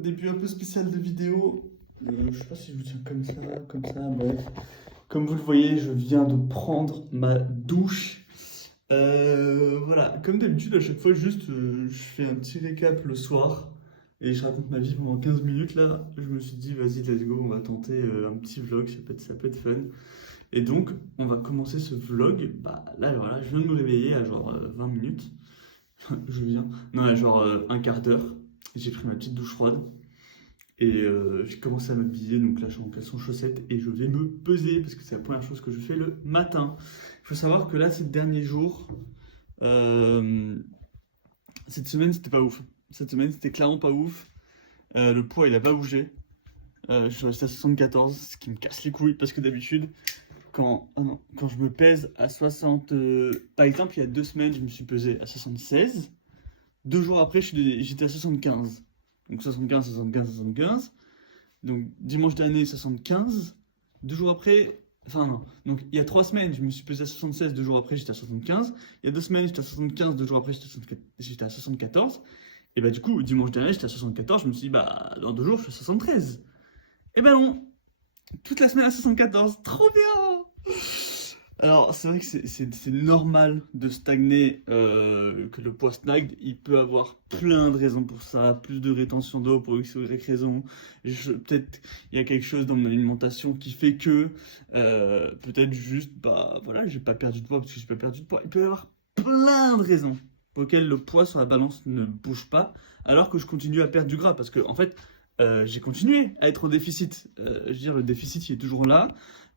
Début un peu spécial de vidéo. Je sais pas si je vous tiens comme ça, bref. Comme vous le voyez, je viens de prendre ma douche. Voilà, comme d'habitude, à chaque fois, juste, je fais un petit récap le soir et je raconte ma vie pendant 15 minutes. Là, je me suis dit, vas-y, let's go, on va tenter un petit vlog, ça peut être fun. Et donc, on va commencer ce vlog. Bah, là, voilà, je viens de me réveiller à genre 20 minutes. Je viens. Non, à genre un quart d'heure. J'ai pris ma petite douche froide. Et j'ai commencé à m'habiller, donc là je suis en caleçon chaussettes et je vais me peser parce que c'est la première chose que je fais le matin. Il faut savoir que là ces derniers jours, euh, cette semaine c'était pas ouf. Cette semaine c'était clairement pas ouf. Le poids il a pas bougé. Je suis resté à 74, ce qui me casse les couilles parce que d'habitude quand je me pèse à 60, par exemple il y a 2 semaines je me suis pesé à 76. 2 jours après j'étais à 75. Donc 75, 75, 75. Donc dimanche dernier, 75. 2 jours après, enfin non. Donc il y a 3 semaines, je me suis pesé à 76. 2 jours après, j'étais à 75. Il y a 2 semaines, j'étais à 75. 2 jours après, j'étais à 74. Et bah du coup, dimanche dernier, j'étais à 74. Je me suis dit, bah dans 2 jours, je suis à 73. Et bah non, toute la semaine à 74. Trop bien! Alors, c'est vrai que c'est normal de stagner, que le poids stagne. Il peut avoir plein de raisons pour ça, plus de rétention d'eau pour X ou Y raison. Peut-être il y a quelque chose dans mon alimentation qui fait que, peut-être juste, bah voilà, j'ai pas perdu de poids parce que j'ai pas perdu de poids. Il peut y avoir plein de raisons pour lesquelles le poids sur la balance ne bouge pas, alors que je continue à perdre du gras. Parce que, en fait, j'ai continué à être en déficit. Je veux dire, le déficit, il est toujours là.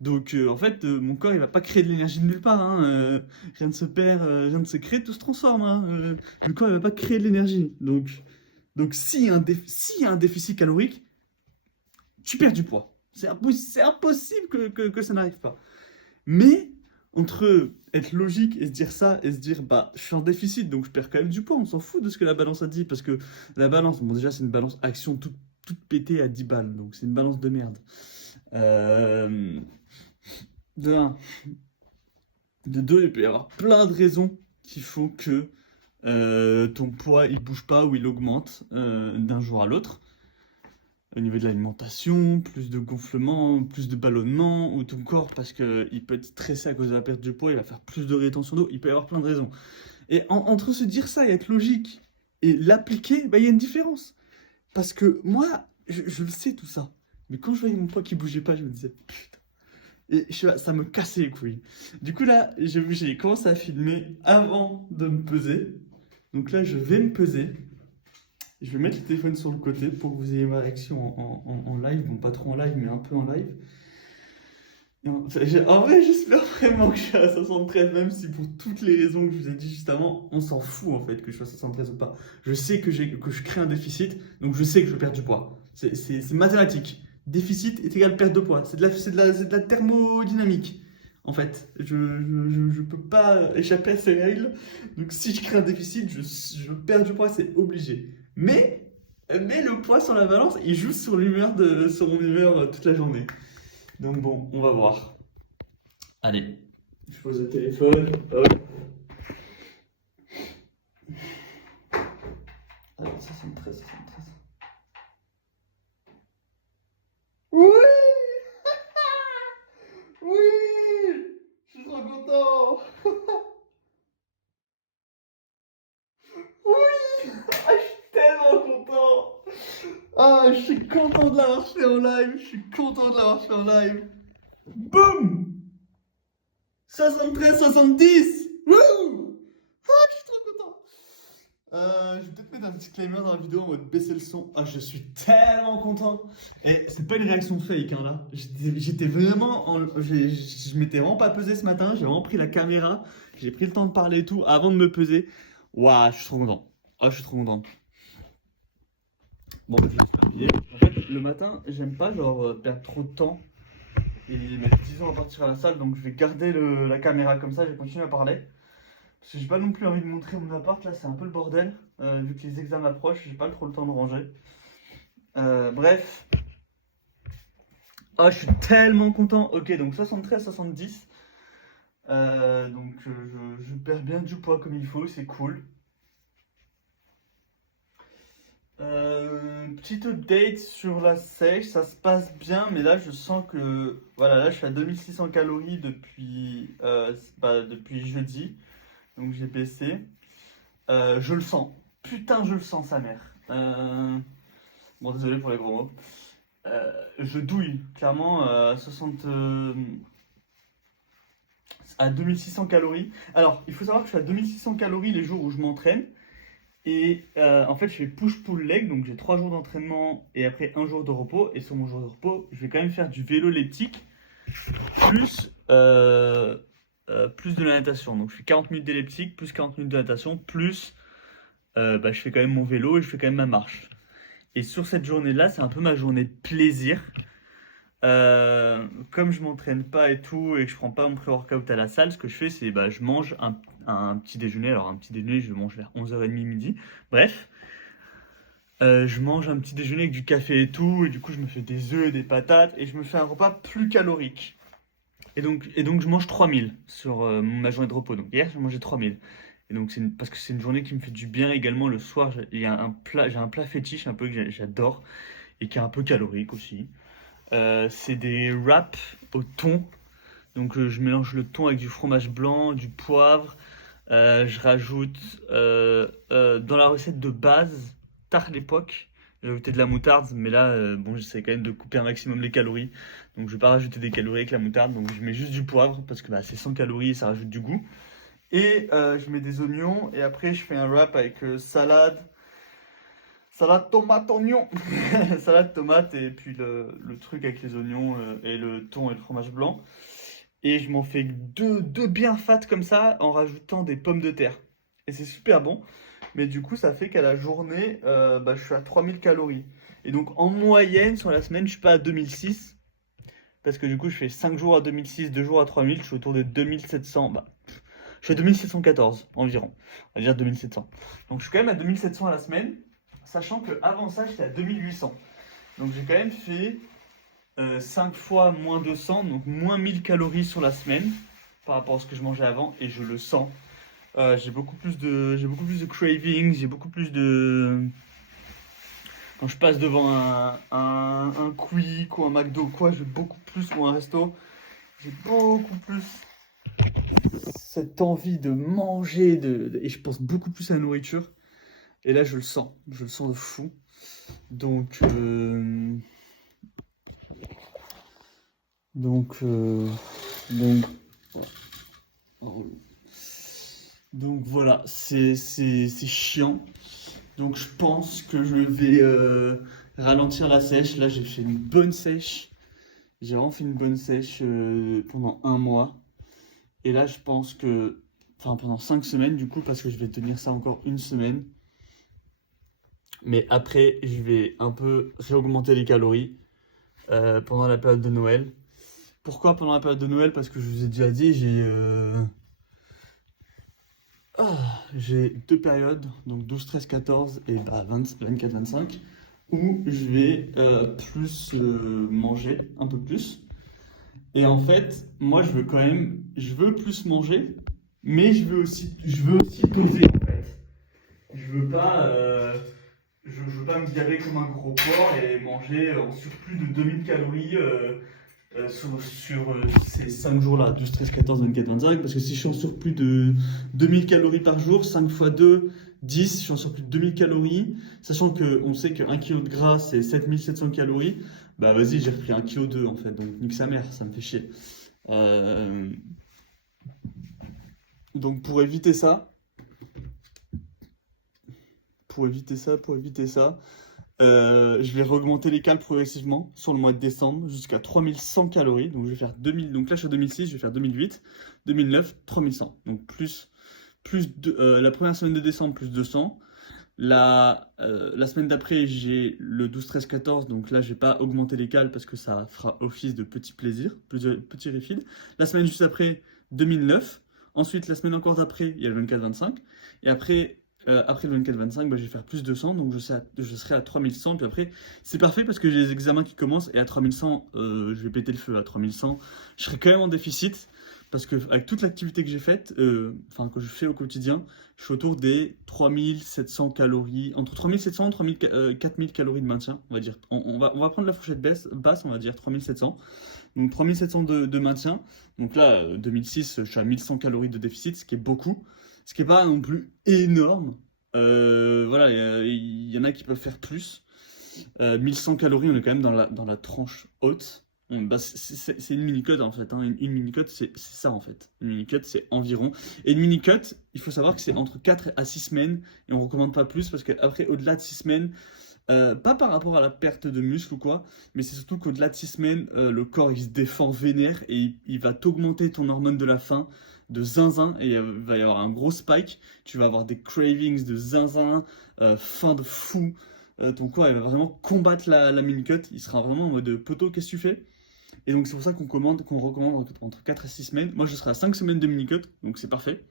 Donc, en fait, mon corps, il va pas créer de l'énergie de nulle part, hein. Rien ne se perd, rien ne se crée, tout se transforme, hein. Le corps, il va pas créer de l'énergie. Donc s'il y a un déficit calorique, tu perds du poids. C'est impossible que ça n'arrive pas. Mais, entre être logique et se dire ça, et se dire, bah, je suis en déficit, donc je perds quand même du poids, on s'en fout de ce que la balance a dit, parce que la balance, bon, déjà, c'est une balance action toute pétée à 10 balles, donc c'est une balance de merde. Euh, de un. De deux, il peut y avoir plein de raisons qui font que ton poids il bouge pas ou il augmente d'un jour à l'autre. Au niveau de l'alimentation, plus de gonflement, plus de ballonnement, ou ton corps parce qu'il peut être stressé à cause de la perte du poids, il va faire plus de rétention d'eau, il peut y avoir plein de raisons. Et entre se dire ça et être logique et l'appliquer, bah, il y a une différence. Parce que moi, je le sais tout ça. Mais quand je voyais mon poids qui bougeait pas, je me disais, putain. Et ça me cassait les couilles. Du coup, là, j'ai commencé à filmer avant de me peser. Donc là, je vais me peser. Je vais mettre le téléphone sur le côté pour que vous ayez ma réaction en live. Bon, pas trop en live, mais un peu en live. En vrai, j'espère vraiment que je suis à 73, même si pour toutes les raisons que je vous ai dit juste avant, on s'en fout en fait que je sois à 73 ou pas. Je sais que je crée un déficit, donc je sais que je perds du poids. C'est mathématique. Déficit est égal à perte de poids. C'est de la thermodynamique. En fait, je peux pas échapper à ces règles. Donc si je crée un déficit, je perds du poids, c'est obligé. Mais le poids sur la balance, il joue sur mon humeur toute la journée. Donc bon, on va voir. Allez, je pose le téléphone. Hop. Allez, 73, 73. Oui! Oui! Je suis trop content! Oui! Ah, je suis tellement content! Ah, je suis content de l'avoir fait en live! Je suis content de l'avoir fait en live! Boum! 73, 70! Wouh! Ah, je suis trop content! Je vais peut-être mettre un disclaimer dans la vidéo en mode baisser le son. Ah, je suis tellement content. Et c'est pas une réaction fake, hein, là. J'étais vraiment. Je m'étais vraiment pas pesé ce matin. J'ai vraiment pris la caméra. J'ai pris le temps de parler et tout avant de me peser. Waouh, je suis trop content. Ah, je suis trop content. Bon, je vais me habiller. En fait, le matin, j'aime pas genre perdre trop de temps et mettre 10 ans à partir à la salle. Donc, je vais garder la caméra comme ça. Je vais continuer à parler. Parce que j'ai pas non plus envie de montrer mon appart, là c'est un peu le bordel. Vu que les examens approchent, j'ai pas trop le temps de ranger. Bref. Ah, je suis tellement content. Ok, donc 73, 70. Donc je perds bien du poids comme il faut, c'est cool. Petite update sur la sèche, ça se passe bien, mais là je sens que voilà, là je suis à 2600 calories depuis jeudi, donc j'ai baissé. Je le sens, putain, je le sens, sa mère. Bon, désolé pour les gros mots. Je douille, clairement, à 2600 calories. Alors, il faut savoir que je suis à 2600 calories les jours où je m'entraîne. Et en fait, je fais push-pull leg, donc j'ai 3 jours d'entraînement et après un jour de repos. Et sur mon jour de repos, je vais quand même faire du vélo elliptique plus, plus de la natation. Donc je fais 40 minutes d'elliptique, plus 40 minutes de natation, plus je fais quand même mon vélo et je fais quand même ma marche. Et sur cette journée-là, c'est un peu ma journée de plaisir. Comme je m'entraîne pas et tout et que je prends pas mon pré-workout à la salle, ce que je fais c'est je mange un petit déjeuner. Alors un petit déjeuner je mange vers 11h30 midi. Bref, je mange un petit déjeuner avec du café et tout et du coup je me fais des œufs, des patates et je me fais un repas plus calorique. Et donc je mange 3000 sur ma journée de repos. Donc hier j'ai mangé 3000. Et donc parce que c'est une journée qui me fait du bien également. Le soir j'ai un plat fétiche un peu que j'adore et qui est un peu calorique aussi. C'est des wraps au thon. Donc je mélange le thon avec du fromage blanc, du poivre. Je rajoute dans la recette de base, tard à l'époque, j'ai ajouté de la moutarde. Mais là, bon, j'essaie quand même de couper un maximum les calories. Donc je vais pas rajouter des calories avec la moutarde. Donc je mets juste du poivre parce que c'est 100 calories et ça rajoute du goût. Et je mets des oignons. Et après je fais un wrap avec salade tomate oignon. Salade tomate et puis le truc avec les oignons et le thon et le fromage blanc. Et je m'en fais deux bien fat comme ça en rajoutant des pommes de terre. Et c'est super bon. Mais du coup ça fait qu'à la journée je suis à 3000 calories. Et donc en moyenne sur la semaine je suis pas à 2006. Parce que du coup je fais 5 jours à 2006, 2 jours à 3000. Je suis autour de 2700. Je suis à 2714 environ. On va dire 2700. Donc je suis quand même à 2700 à la semaine. Sachant qu'avant ça, j'étais à 2800. Donc j'ai quand même fait 5 fois moins 200, donc moins 1000 calories sur la semaine par rapport à ce que je mangeais avant. Et je le sens. J'ai beaucoup plus de cravings, j'ai beaucoup plus de... Quand je passe devant un Quick ou un McDo ou quoi, ou un resto, j'ai beaucoup plus cette envie de manger, et je pense beaucoup plus à la nourriture. Et là, je le sens de fou. Donc voilà, c'est chiant. Donc je pense que je vais ralentir la sèche. Là, j'ai fait une bonne sèche. J'ai vraiment fait une bonne sèche pendant un mois. Et là, je pense que... Enfin, pendant 5 semaines, du coup, parce que je vais tenir ça encore une semaine. Mais après, je vais un peu réaugmenter les calories pendant la période de Noël. Pourquoi pendant la période de Noël? Parce que je vous ai déjà dit, j'ai 2 périodes, donc 12, 13, 14 et 24, 25, où je vais plus manger, un peu plus. Et en fait, moi je veux plus manger, mais je veux aussi poser en fait. Je veux pas me gaver comme un gros porc et manger en surplus de 2000 calories sur ces 5 jours-là, 12, 13, 14, 24, 25. Parce que si je suis en surplus de 2000 calories par jour, 5 x 2, 10, je suis en surplus de 2000 calories. Sachant qu'on sait qu'1 kg de gras, c'est 7700 calories. Bah vas-y, j'ai repris 1,2 kg en fait. Donc nique sa mère, ça me fait chier. Donc pour éviter ça, je vais augmenter les cales progressivement sur le mois de décembre jusqu'à 3100 calories. Donc je vais faire 2000. Donc là je suis à 2006, je vais faire 2008, 2009, 3100. Donc la première semaine de décembre plus 200. La semaine d'après j'ai le 12, 13, 14. Donc là je vais pas augmenter les cales parce que ça fera office de petit plaisir, petit refeed. La semaine juste après 2009. Ensuite la semaine encore d'après il y a le 24, 25. Et après le 24-25, je vais faire plus 200, donc je serai à 3100. Puis après, c'est parfait parce que j'ai les examens qui commencent. Et à 3100, je vais péter le feu. À 3100, je serai quand même en déficit. parce que avec toute l'activité que j'ai faite, enfin que je fais au quotidien, je suis autour des 3700 calories, entre 3700 et 4000 calories de maintien, on va dire. On va prendre la fourchette basse, on va dire 3700. Donc 3700 de maintien. Donc là, 2006, je suis à 1100 calories de déficit, ce qui est beaucoup, ce qui n'est pas non plus énorme. Voilà, il y en a qui peuvent faire plus. 1100 calories, on est quand même dans la tranche haute. Bah, c'est une mini-cut en fait, hein. Une mini-cut, c'est ça en fait. Une mini-cut, c'est environ. Et une mini-cut, il faut savoir que c'est entre 4 à 6 semaines. Et on ne recommande pas plus parce qu'après, au-delà de 6 semaines, pas par rapport à la perte de muscle ou quoi, mais c'est surtout qu'au-delà de 6 semaines, le corps il se défend vénère et il va t'augmenter ton hormone de la faim de zinzin et il va y avoir un gros spike. Tu vas avoir des cravings de zinzin, faim de fou. Ton corps il va vraiment combattre la mini-cut. Il sera vraiment en mode poteau, qu'est-ce que tu fais? Et donc c'est pour ça qu'on recommande entre 4 et 6 semaines. Moi je serai à 5 semaines de mini-cut, donc c'est parfait.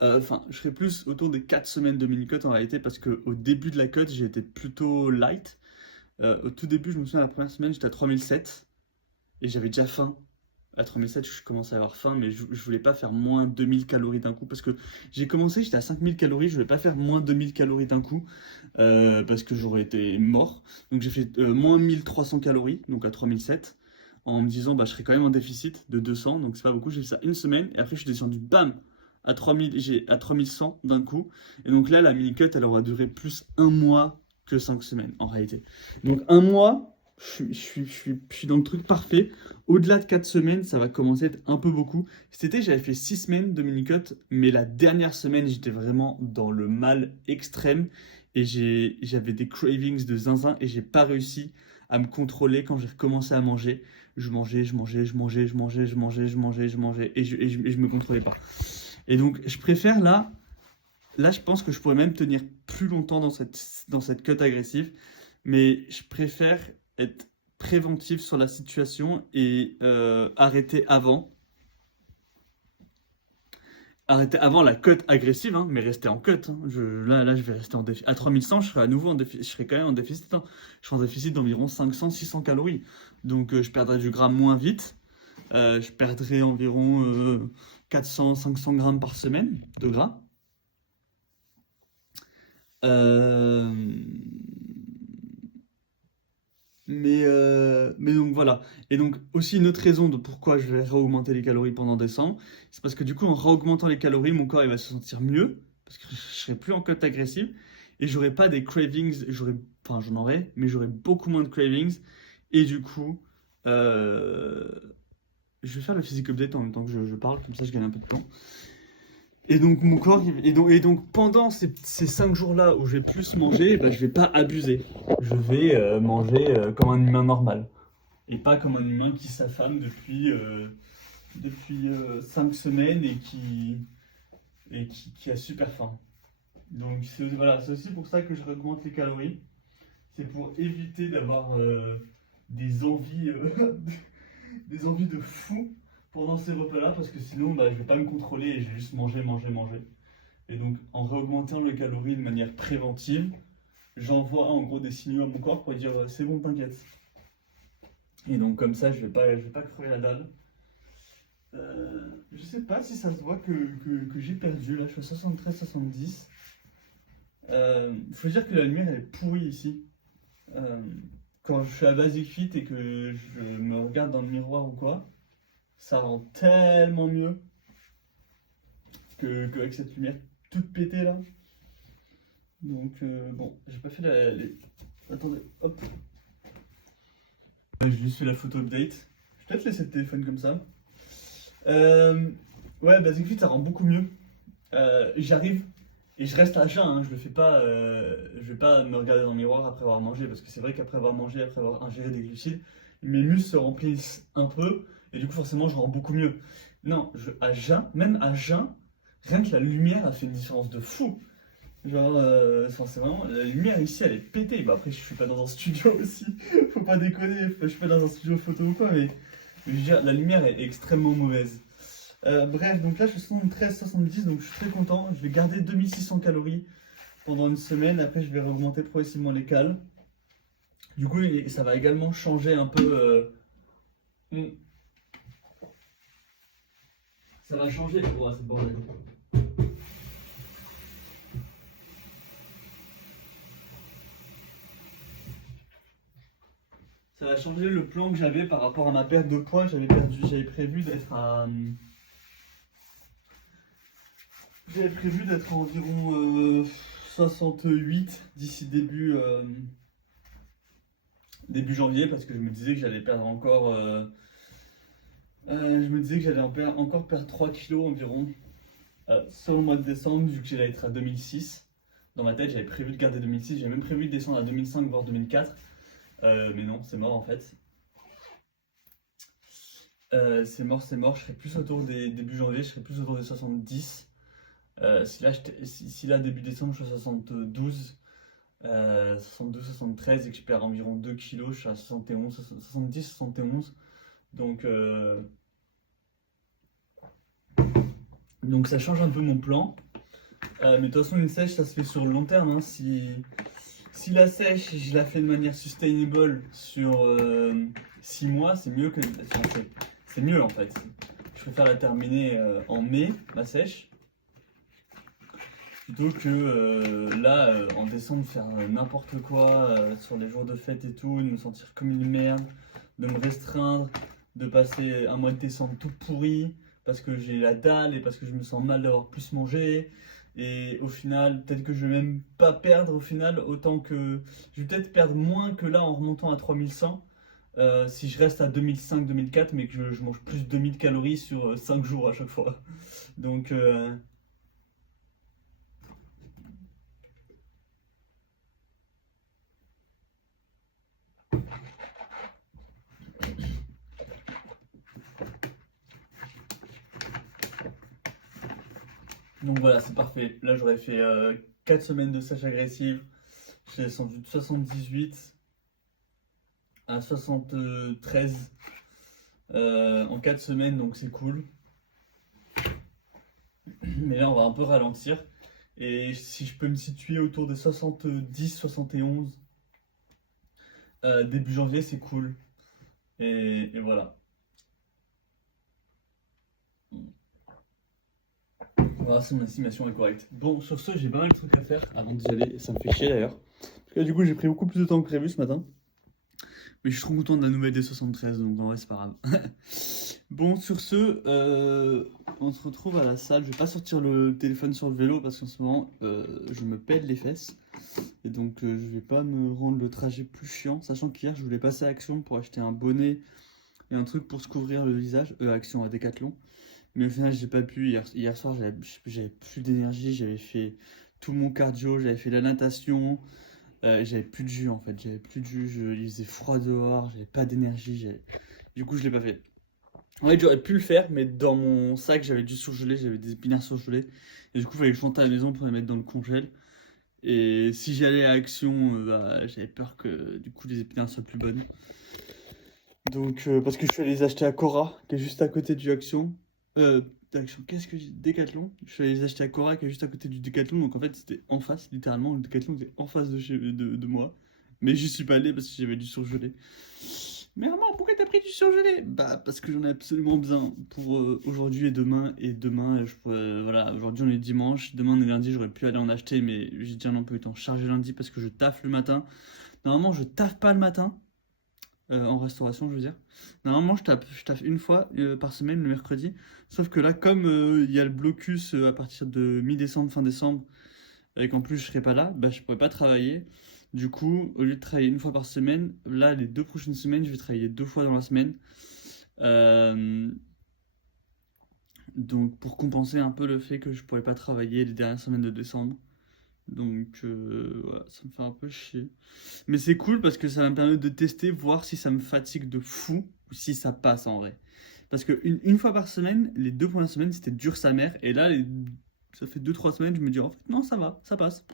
Enfin, je serais plus autour des 4 semaines de mini-cut en réalité parce qu'au début de la cut, j'ai été plutôt light. Au tout début, je me souviens, la première semaine, j'étais à 3007 et j'avais déjà faim. À 3007, je commençais à avoir faim, mais je voulais pas faire moins 2000 calories d'un coup parce que j'ai commencé, j'étais à 5000 calories, je voulais pas faire moins 2000 calories d'un coup parce que j'aurais été mort. Donc j'ai fait moins 1300 calories, donc à 3007, en me disant bah, je serais quand même en déficit de 200, donc c'est pas beaucoup. J'ai fait ça une semaine et après je suis descendu, bam, à 3100 d'un coup. Et donc là, la mini-cut, elle aura duré plus un mois que 5 semaines en réalité. Donc un mois, je suis dans le truc parfait. Au-delà de 4 semaines, ça va commencer à être un peu beaucoup. Cet été, j'avais fait 6 semaines de mini-cut, mais la dernière semaine, j'étais vraiment dans le mal extrême. Et j'avais des cravings de zinzin et j'ai pas réussi à me contrôler quand j'ai recommencé à manger. Je mangeais et je me contrôlais pas. Et donc, je préfère là, je pense que je pourrais même tenir plus longtemps dans cette cut agressive, mais je préfère être préventif sur la situation et arrêter avant. Arrêter avant la cut agressive, hein, mais rester en cut. Hein. Là, je vais rester en déficit. À 3100, je serai à nouveau en déficit. Je serai quand même en déficit. Hein. Je serai en déficit d'environ 500-600 calories. Donc, je perdrai du gras moins vite. Je perdrai environ 400-500 grammes par semaine de gras. Euh, mais donc voilà. Et donc aussi une autre raison de pourquoi je vais réaugmenter les calories pendant décembre, c'est parce que du coup en réaugmentant les calories, mon corps il va se sentir mieux, parce que je serai plus en cut agressive, et j'aurai pas des cravings, enfin j'en aurai, mais j'aurai beaucoup moins de cravings, et du coup, je vais faire le physique update en même temps que je parle, comme ça je gagne un peu de temps. Et donc mon corps, et donc pendant ces 5 jours-là où je vais plus manger, bah, je vais pas abuser. Je vais manger comme un humain normal. Et pas comme un humain qui s'affame depuis 5 semaines et qui a super faim. Donc voilà, c'est aussi pour ça que je augmente les calories. C'est pour éviter d'avoir des envies, des envies de fou pendant ces repas-là, parce que sinon bah, je vais pas me contrôler et je vais juste manger. Et donc en réaugmentant les calories de manière préventive, j'envoie en gros des signaux à mon corps pour dire c'est bon, t'inquiète. Et donc comme ça, je vais pas crever la dalle. Je sais pas si ça se voit que j'ai perdu, là je suis à 73-70. Faut dire que la lumière elle est pourrie ici. Quand je suis à Basic Fit et que je me regarde dans le miroir ou quoi, ça rend tellement mieux qu'avec cette lumière toute pétée là. Donc bon, j'ai pas fait Attendez, hop. J'ai juste fait la photo update. Je vais peut-être laisser le téléphone comme ça. Ouais, Basic Fit ça rend beaucoup mieux. J'arrive et je reste à jeun, hein, je le fais pas, je vais pas me regarder dans le miroir après avoir mangé, parce que c'est vrai qu'après avoir mangé, après avoir ingéré des glucides, mes muscles se remplissent un peu et du coup forcément je rends beaucoup mieux. Non, à jeun, même à jeun, rien que la lumière a fait une différence de fou. Genre, c'est vraiment, la lumière ici elle est pétée. Bah après je suis pas dans un studio aussi, faut pas déconner, je suis pas dans un studio photo ou quoi, mais je veux dire, la lumière est extrêmement mauvaise. Bref, donc là je suis 73-70, donc je suis très content. Je vais garder 2600 calories pendant une semaine. Après, je vais augmenter progressivement les cales. Du coup, ça va également changer un peu. Ça va changer pour moi, ce bordel. Ça va changer le plan que j'avais par rapport à ma perte de poids. J'avais prévu d'être à... J'avais prévu d'être à environ 68 d'ici début janvier, parce que je me disais que j'allais perdre encore... je me disais que j'allais encore perdre 3 kilos environ sur le mois de décembre, vu que j'allais être à 2006. Dans ma tête, j'avais prévu de garder 2006, j'avais même prévu de descendre à 2005, voire 2004. Mais non, c'est mort en fait. C'est mort, je serai plus autour des début janvier, je serai plus autour des 70. Si là, début décembre, je suis à 72, 73 et que je perds environ 2 kilos, je suis à 71, 70, 71. Donc ça change un peu mon plan. Mais de toute façon, une sèche, ça se fait sur le long terme. Hein. Si la sèche, je la fais de manière sustainable sur 6 mois, c'est mieux que. Enfin, c'est mieux en fait. Je préfère la terminer en mai, ma sèche, plutôt que là, en décembre, faire n'importe quoi sur les jours de fête et tout, de me sentir comme une merde, de me restreindre, de passer un mois de décembre tout pourri parce que j'ai la dalle et parce que je me sens mal d'avoir plus mangé. Et au final, peut-être que je vais même pas perdre au final autant que... Je vais peut-être perdre moins que là en remontant à 3100 si je reste à 2005-2004 mais que je mange plus de 2000 calories sur 5 jours à chaque fois. Donc... Donc voilà, c'est parfait. Là, j'aurais fait 4 semaines de sèche agressive. J'ai descendu de 78 à 73 en 4 semaines, donc c'est cool. Mais là, on va un peu ralentir. Et si je peux me situer autour des 70-71 début janvier, c'est cool. Et voilà. On va voir si mon estimation est correcte. Bon, sur ce, j'ai pas mal de trucs à faire avant d'y aller. Et ça me fait chier d'ailleurs. Parce que du coup, j'ai pris beaucoup plus de temps que prévu ce matin. Mais je suis trop content de la nouvelle des 73, donc en vrai, c'est pas grave. Bon, sur ce, on se retrouve à la salle. Je vais pas sortir le téléphone sur le vélo parce qu'en ce moment, je me pèle les fesses. Et donc, je vais pas me rendre le trajet plus chiant. Sachant qu'hier, je voulais passer à Action pour acheter un bonnet et un truc pour se couvrir le visage. Action à Decathlon. Mais au final, j'ai pas pu. Hier soir, j'avais plus d'énergie. J'avais fait tout mon cardio, j'avais fait la natation. J'avais plus de jus en fait. J'avais plus de jus. Il faisait froid dehors. J'avais pas d'énergie. Du coup, je l'ai pas fait. En fait, j'aurais pu le faire, mais dans mon sac, j'avais du surgelé. J'avais des épinards surgelés. Et du coup, il fallait que je rentre à la maison pour les mettre dans le congèle. Et si j'allais à Action, j'avais peur que du coup les épinards soient plus bonnes. Donc, parce que je suis allé les acheter à Cora, qui est juste à côté du Action. Action, qu'est-ce que j'ai dit, Decathlon. Je suis allé les acheter à Cora, qui est juste à côté du Decathlon. Donc en fait, c'était en face, littéralement. Le Decathlon était en face de moi. Mais j'y suis pas allé parce que j'avais du surgelé. Mais maman, pourquoi t'as pris du surgelé? Bah, parce que j'en ai absolument besoin pour aujourd'hui et demain. Et demain, voilà, aujourd'hui on est dimanche. Demain on est lundi, j'aurais pu aller en acheter. Mais j'ai déjà un peu eu le temps chargé lundi parce que je taffe le matin. Normalement, je taffe pas le matin. En restauration, je veux dire. Normalement, je taffe une fois par semaine, le mercredi. Sauf que là, comme il y a le blocus à partir de mi-décembre, fin décembre, et qu'en plus je serai pas là, bah, je pourrais pas travailler. Du coup, au lieu de travailler une fois par semaine, là, les 2 prochaines semaines, je vais travailler 2 fois dans la semaine. Donc, pour compenser un peu le fait que je pourrais pas travailler les dernières semaines de décembre. Donc, voilà, ça me fait un peu chier. Mais c'est cool parce que ça va me permettre de tester, voir si ça me fatigue de fou ou si ça passe en vrai. Parce que une fois par semaine, les 2 premières semaines, c'était dur sa mère. Et là, ça fait 2-3 semaines, je me dis en fait, non, ça va, ça passe.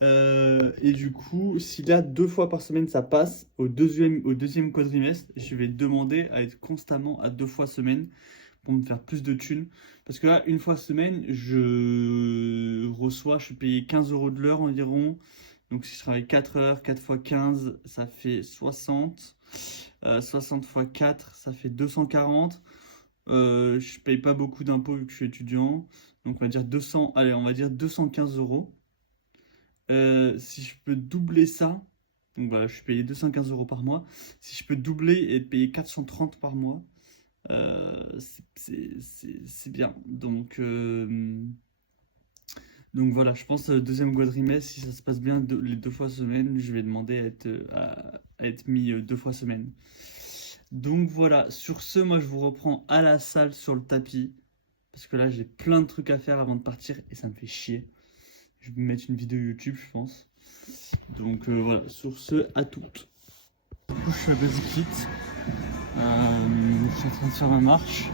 Et du coup, si là 2 fois par semaine ça passe, au deuxième quadrimestre, je vais demander à être constamment à 2 fois semaine pour me faire plus de thunes. Parce que là, une fois semaine, je suis payé 15 € de l'heure environ. Donc si je travaille 4 heures, 4 fois 15, ça fait 60. 60 fois 4, ça fait 240. Je paye pas beaucoup d'impôts vu que je suis étudiant. Donc on va dire 200, allez, on va dire 215 euros. Si je peux doubler ça, donc voilà, je suis payé 215 euros par mois. Si je peux doubler et payer 430 par mois, c'est bien. Donc voilà, je pense deuxième quadrimestre, si ça se passe bien les 2 fois semaine, je vais demander à être mis 2 fois semaine. Donc voilà, sur ce, moi je vous reprends à la salle sur le tapis. Parce que là, j'ai plein de trucs à faire avant de partir et ça me fait chier. Je vais me mettre une vidéo YouTube, je pense. Donc voilà, sur ce, à toutes. Du coup, je suis à Basic Fit. Je suis en train de faire ma marche.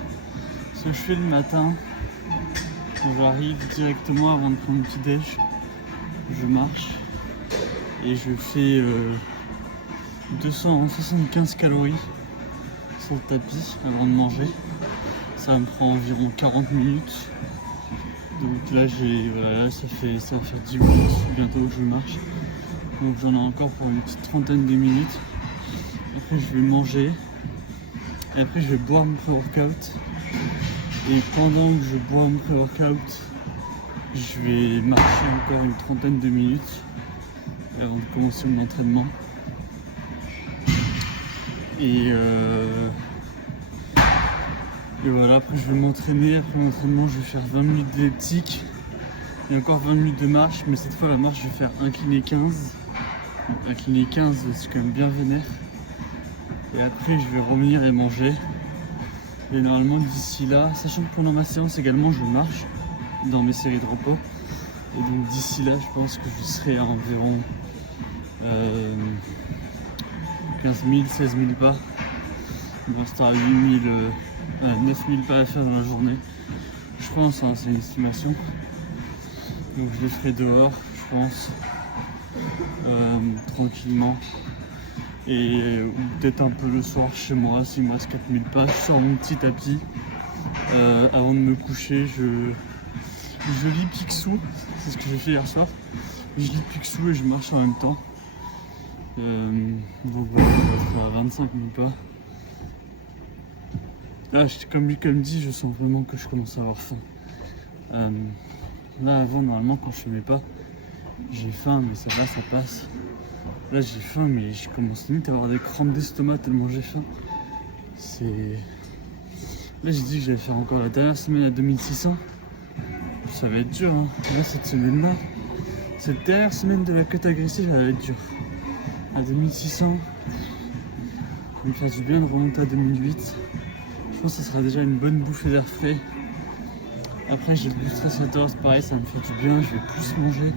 Ce que je fais le matin, j'arrive directement avant de prendre le petit déj. Je marche et je fais 275 calories sur le tapis avant de manger. Ça me prend environ 40 minutes. Donc là, voilà, ça va faire 10 minutes bientôt que je marche. Donc j'en ai encore pour une petite trentaine de minutes. Après, je vais manger. Et après, je vais boire mon pré-workout. Et pendant que je bois mon pré-workout, je vais marcher encore une trentaine de minutes avant de commencer mon entraînement. Et voilà, après je vais m'entraîner. Après l'entraînement, je vais faire 20 minutes d'elliptique et encore 20 minutes de marche. Mais cette fois, la marche, je vais faire incliné 15. Donc, incliné 15, c'est quand même bien vénère. Et après, je vais revenir et manger. Et normalement, d'ici là, sachant que pendant ma séance également, je marche dans mes séries de repos. Et donc, d'ici là, je pense que je serai à environ 15 000, 16 000 pas. Il me restera 9 000 pas à faire dans la journée. Je pense, hein, c'est une estimation. Donc je les ferai dehors, je pense, tranquillement. Et peut-être un peu le soir chez moi, s'il me reste 4000 pas, je sors mon petit tapis. Avant de me coucher, je lis Picsou, c'est ce que j'ai fait hier soir. Je lis Picsou et je marche en même temps. Donc voilà, on va être à 25 000 pas. Là, comme dit, je sens vraiment que je commence à avoir faim. Là, avant, normalement, quand je fais mes pas, j'ai faim, mais ça va, ça passe. Là, j'ai faim, mais je commence limite à avoir des crampes d'estomac tellement j'ai faim. Là, j'ai dit que j'allais faire encore la dernière semaine à 2600. Ça va être dur, hein. Là, cette semaine-là, cette dernière semaine de la quête agressive, elle va être dure. À 2600, je vais me faire du bien de remonter à 2008. Je pense que ça sera déjà une bonne bouffée d'air frais. Après, j'ai le Boost 14, pareil, ça me fait du bien, je vais plus manger.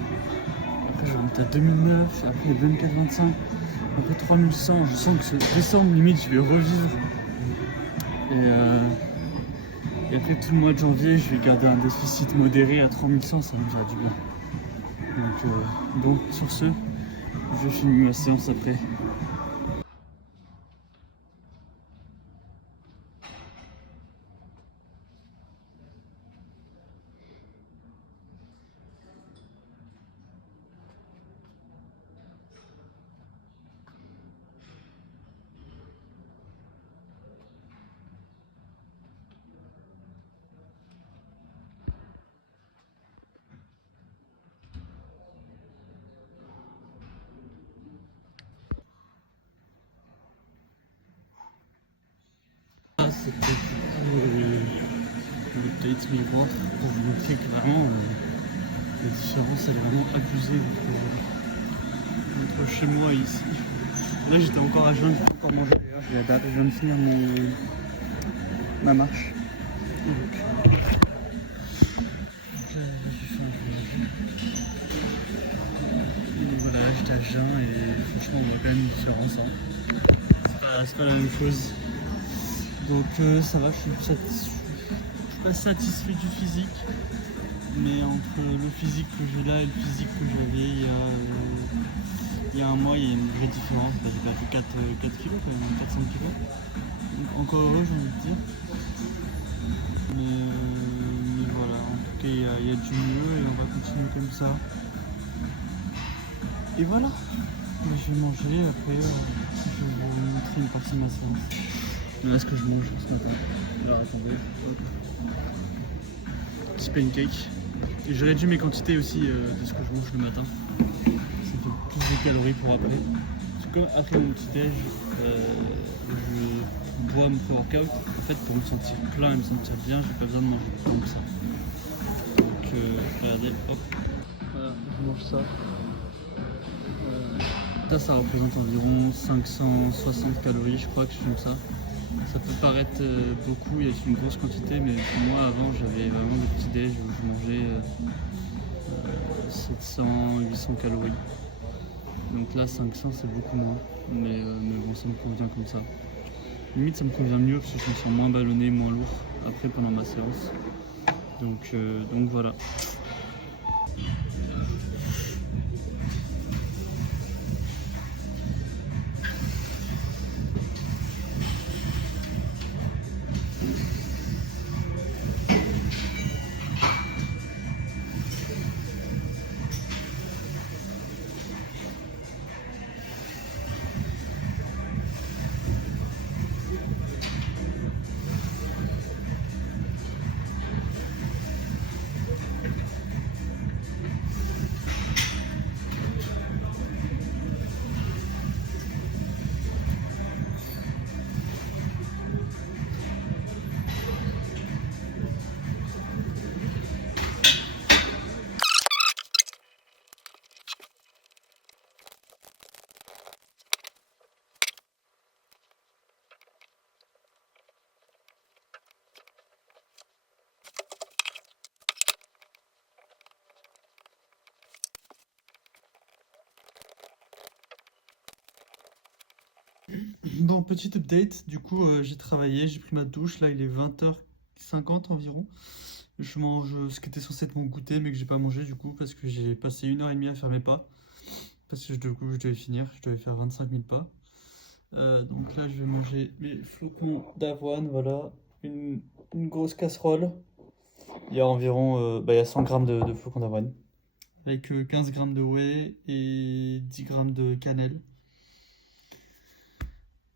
Après, je vais remonter à 2009, après 24-25, après 3100. Je sens que ce décembre, limite, je vais revivre. Et après, tout le mois de janvier, je vais garder un déficit modéré à 3100, ça me fera du bien. Donc, sur ce, je finis ma séance après. C'était le update miroir pour vous montrer que vraiment la différence elle est vraiment abusée entre chez moi et ici. Là j'étais encore à jeun, j'ai pas encore mangé d'ailleurs, j'ai la date, je viens de finir ma marche. Donc là j'ai faim, je vais manger. Donc voilà, j'étais à jeun et franchement on voit quand même une différence. Hein. C'est pas la même chose. Donc ça va, je suis pas satisfait du physique, mais entre le physique que j'ai là et le physique que j'avais il y a un mois, il y a une vraie différence. J'ai perdu 4 kilos quand même, 400 kilos. Donc encore heureux, j'ai envie de dire. Mais voilà, en tout cas il y a du mieux et on va continuer comme ça. Et voilà, je vais manger, après je vais vous montrer une partie de ma séance. Voilà ce que je mange ce matin. Alors attendez, hop. Petit pancake. Et j'ai réduit mes quantités aussi de ce que je mange le matin. Ça fait plus de calories pour après. Parce que comme après mon petit déj, je bois mon pré-workout. En fait, pour me sentir plein et me sentir bien, j'ai pas besoin de manger tant que ça. Donc regardez, hop. Voilà, je mange ça. Ça représente environ 560 calories, je crois, que je fume ça. Ça peut paraître beaucoup, il y a une grosse quantité, mais moi avant j'avais vraiment des petits déj où je mangeais 700-800 calories. Donc là 500 c'est beaucoup moins, mais bon ça me convient comme ça. Limite ça me convient mieux parce que je me sens moins ballonné, moins lourd après pendant ma séance. Donc voilà. Bon, petit update, du coup j'ai travaillé, j'ai pris ma douche, là il est 20h50 environ. Je mange ce qui était censé être mon goûter mais que j'ai pas mangé du coup parce que j'ai passé 1h30 à faire mes pas. Parce que du coup je devais finir, je devais faire 25 000 pas. Donc là je vais manger mes flocons d'avoine, voilà, une grosse casserole. Il y a environ il y a 100 grammes de flocons d'avoine. Avec 15 grammes de whey et 10 grammes de cannelle.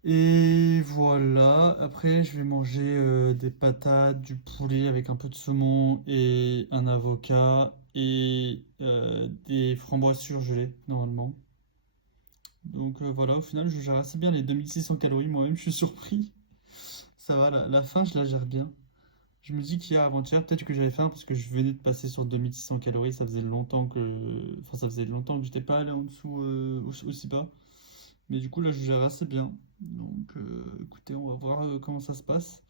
Et voilà, après je vais manger des patates, du poulet avec un peu de saumon et un avocat et des framboises surgelées normalement. Donc voilà, au final je gère assez bien les 2600 calories, moi-même je suis surpris. Ça va, la faim je la gère bien. Je me dis qu'hier avant-hier, peut-être que j'avais faim parce que je venais de passer sur 2600 calories, ça faisait longtemps que... Enfin ça faisait longtemps que j'étais pas allé en dessous aussi bas. Mais du coup, là, je gère assez bien. Donc, écoutez, on va voir comment ça se passe.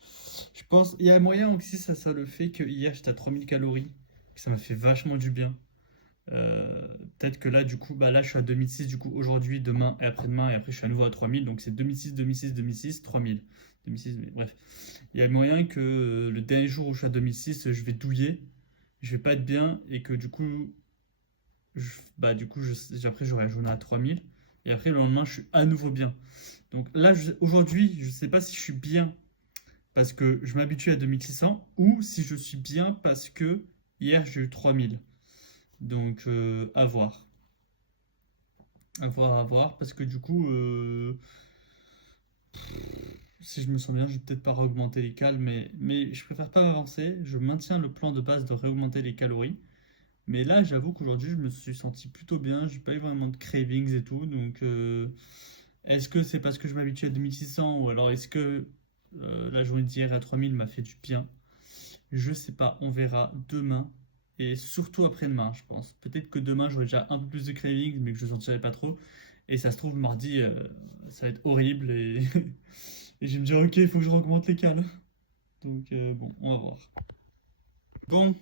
Je pense, il y a moyen aussi, ça soit le fait que hier, j'étais à 3000 calories. Que ça m'a fait vachement du bien. Peut-être que là, du coup, bah là, je suis à 2006, du coup, aujourd'hui, demain et après-demain. Et après, je suis à nouveau à 3000. Donc, c'est 2006, 2006, 2006, 3000. 2006, mais bref. Il y a moyen que le dernier jour où je suis à 2006, je vais douiller. Je vais pas être bien. Et que du coup, après, j'aurai la journée à 3000. Et après, le lendemain, je suis à nouveau bien. Donc là, aujourd'hui, je ne sais pas si je suis bien parce que je m'habitue à 2600 ou si je suis bien parce que hier, j'ai eu 3000. Donc, à voir. À voir, à voir. Parce que du coup, si je me sens bien, je vais peut-être pas réaugmenter les cales, mais je préfère pas m'avancer. Je maintiens le plan de base de réaugmenter les calories. Mais là, j'avoue qu'aujourd'hui, je me suis senti plutôt bien. J'ai pas eu vraiment de cravings et tout. Donc, est-ce que c'est parce que je m'habitue à 2600 ou alors est-ce que la journée d'hier à 3000 m'a fait du bien? Je sais pas. On verra demain et surtout après-demain, je pense. Peut-être que demain, j'aurai déjà un peu plus de cravings, mais que je ne sentirai pas trop. Et ça se trouve, mardi, ça va être horrible et, et je vais me dire, ok, il faut que je augmente les cales. Donc, bon, on va voir. Bon.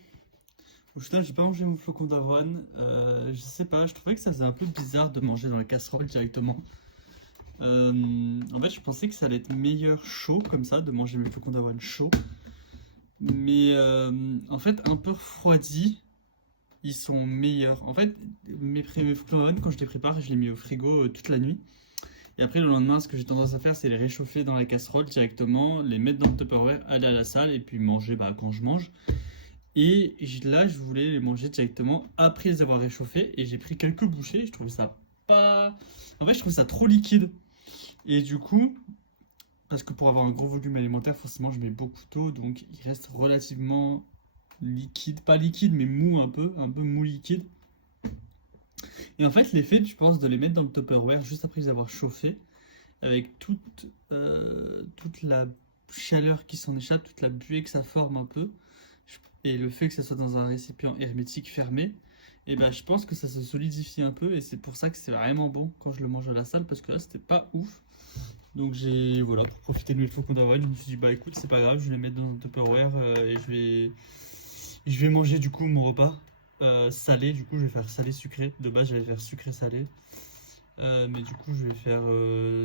Au final, j'ai pas mangé mon flocon d'avoine. Je sais pas, je trouvais que ça faisait un peu bizarre de manger dans la casserole directement. En fait, je pensais que ça allait être meilleur chaud comme ça, de manger mes flocons d'avoine chauds. Mais en fait, un peu refroidis, ils sont meilleurs. En fait, mes flocons d'avoine, quand je les prépare, je les mets au frigo toute la nuit. Et après, le lendemain, ce que j'ai tendance à faire, c'est les réchauffer dans la casserole directement, les mettre dans le Tupperware, aller à la salle et puis manger quand je mange. Et là, je voulais les manger directement après les avoir réchauffés. Et j'ai pris quelques bouchées. Je trouvais ça pas... En fait, je trouvais ça trop liquide. Et du coup, Parce que pour avoir un gros volume alimentaire, forcément, je mets beaucoup d'eau, donc il reste relativement liquide. Pas liquide, mais mou un peu mou liquide. Et en fait, l'effet, je pense, de les mettre dans le Tupperware juste après les avoir chauffés, avec toute la chaleur qui s'en échappe, toute la buée que ça forme un peu, et le fait que ça soit dans un récipient hermétique fermé, et ben je pense que ça se solidifie un peu, et c'est pour ça que c'est vraiment bon quand je le mange à la salle, parce que là c'était pas ouf. Donc j'ai, voilà, pour profiter de mes flocons d'avoine, je me suis dit bah écoute c'est pas grave, je vais les mettre dans un Tupperware et je vais manger du coup mon repas salé, du coup je vais faire salé sucré, de base j'allais faire sucré salé. Mais du coup, je vais faire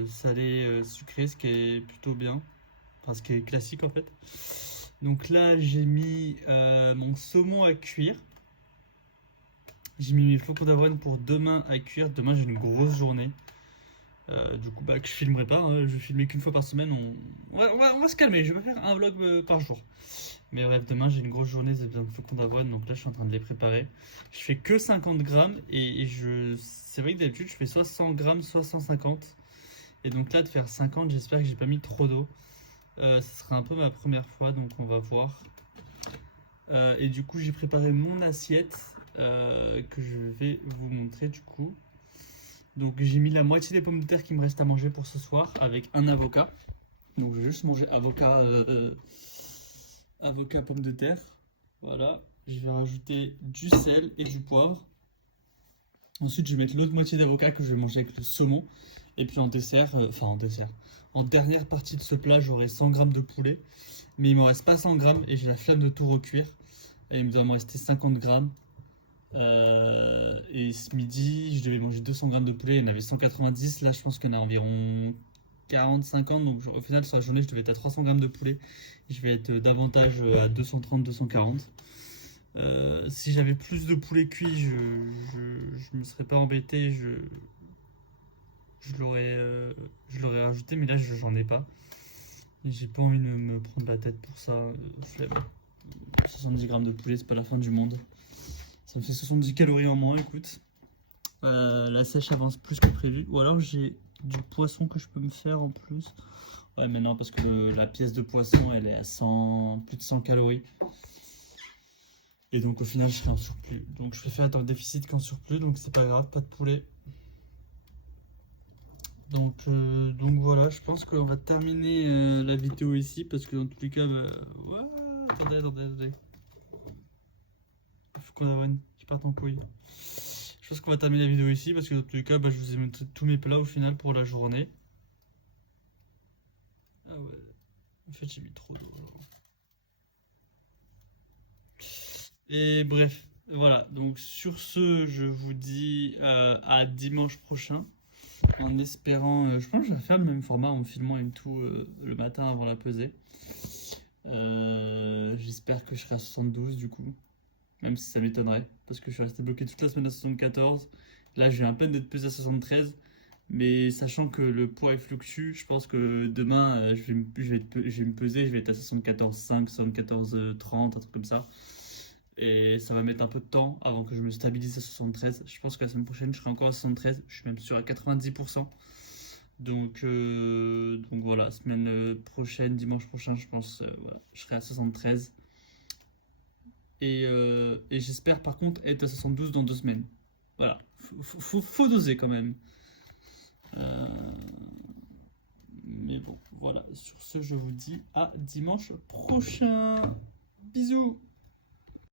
salé sucré, ce qui est plutôt bien. Enfin, ce qui est classique en fait. Donc là, j'ai mis mon saumon à cuire. J'ai mis mes flocons d'avoine pour demain à cuire. Demain, j'ai une grosse journée. Du coup, bah, que je filmerai pas. Hein. Je vais filmer qu'une fois par semaine. On va se calmer. Je vais pas faire un vlog par jour. Mais bref, demain j'ai une grosse journée de flocons d'avoine, donc là je suis en train de les préparer. Je fais que 50 grammes c'est vrai que d'habitude je fais soit 100 grammes, soit 150. Et donc là de faire 50, j'espère que j'ai pas mis trop d'eau. Ce sera un peu ma première fois, donc on va voir. Et du coup j'ai préparé mon assiette que je vais vous montrer du coup. Donc j'ai mis la moitié des pommes de terre qui me restent à manger pour ce soir avec un avocat. Donc je vais juste manger avocat pomme de terre. Voilà. Je vais rajouter du sel et du poivre. Ensuite, je vais mettre l'autre moitié d'avocat que je vais manger avec le saumon. Et puis en dessert, en dernière partie de ce plat, j'aurai 100 grammes de poulet. Mais il ne me reste pas 100 grammes et j'ai la flemme de tout recuire. Et il me doit me rester 50 grammes. Et ce midi, je devais manger 200 grammes de poulet. Il y en avait 190. Là, je pense qu'il y en a environ 40-50. Donc au final, sur la journée, je devais être à 300 grammes de poulet. Je vais être davantage à 230-240. Si j'avais plus de poulet cuit, je me serais pas embêté. Je l'aurais rajouté, mais là, j'en ai pas. J'ai pas envie de me prendre la tête pour ça. Flemme. 70 grammes de poulet, c'est pas la fin du monde. Ça me fait 70 calories en moins, écoute. La sèche avance plus que prévu. Ou alors j'ai du poisson que je peux me faire en plus. Ouais, mais non, parce que la pièce de poisson, elle est à plus de 100 calories. Et donc au final, je serai en surplus. Donc je préfère être en déficit qu'en surplus, donc c'est pas grave, pas de poulet. Donc voilà, je pense qu'on va terminer la vidéo ici, parce que dans tous les cas, ouais, attendez. Faut qu'on avance, je parte en couille. Je pense qu'on va terminer la vidéo ici, parce que dans tous les cas, je vous ai montré tous mes plats au final pour la journée. Ah ouais, en fait j'ai mis trop d'eau. Et bref, voilà, donc sur ce, je vous dis à dimanche prochain. En espérant, je pense que je vais faire le même format en filmant et tout le matin avant la pesée. J'espère que je serai à 72 du coup, même si ça m'étonnerait, parce que je suis resté bloqué toute la semaine à 74. Là, je viens à peine d'être pesé à 73, mais sachant que le poids est fluctue, je pense que demain, je vais me peser, je vais être à 74,5, 74,30, un truc comme ça. Et ça va mettre un peu de temps avant que je me stabilise à 73. Je pense que la semaine prochaine, je serai encore à 73. Je suis même sûr à 90%. Donc voilà, semaine prochaine, dimanche prochain, je pense, voilà, je serai à 73. Et j'espère par contre être à 72 dans 2 semaines. Voilà, faut doser quand même. Mais bon, voilà, sur ce, je vous dis à dimanche prochain. Bisous!